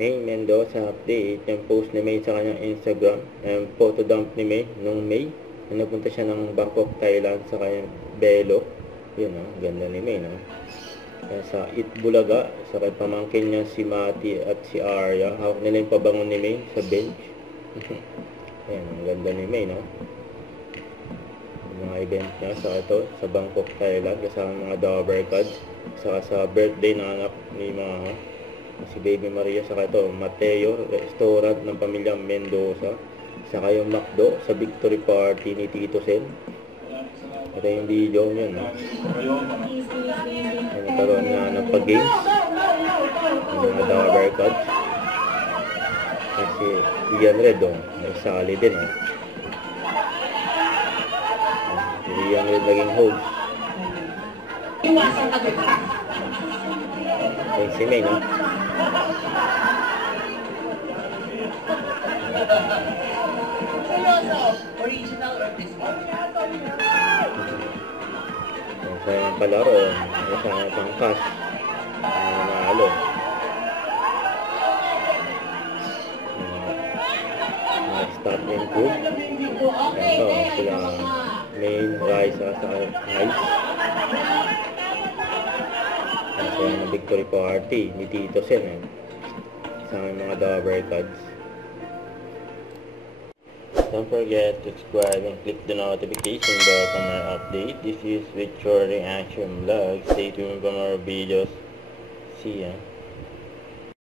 May Mendoza update, yung post ni May sa kanyang Instagram, photo dump ni May nung May, na napunta siya ng Bangkok, Thailand sa kanyang Belo. Yun, ganda ni May, no? Sa Itbulaga, sa kay pamangkin niya si Mati at si Arya, hawak nila yung pabango ni May sa bench. Ayan, ang ganda ni May, no? Mga event niya sa ito, sa Bangkok, Thailand, kasama mga Dover Cards, saka sa birthday na anak ni mga si Baby Maria, saka ito Mateo restaurant ng pamilya Mendoza, saka yung McDo sa victory party ni Tito Sen. Ito yung video yun, no? Ay, nagkaroon na ng pag-games ng mga Dover Cards kasi Ian Red, may sali din, si Ian Red naging host. Ayun si May, no? Original or this one? Sa yung palaro, sa pang cash, nanalo. Stop and food. Ito, sila main rice sa ice. Kasi yung victory party ni Tito Sen, sa mga Dover Cards. Don't forget to subscribe and click the notification bell for more update. This is With Your Reaction Vlog. Stay tuned for more videos. See ya.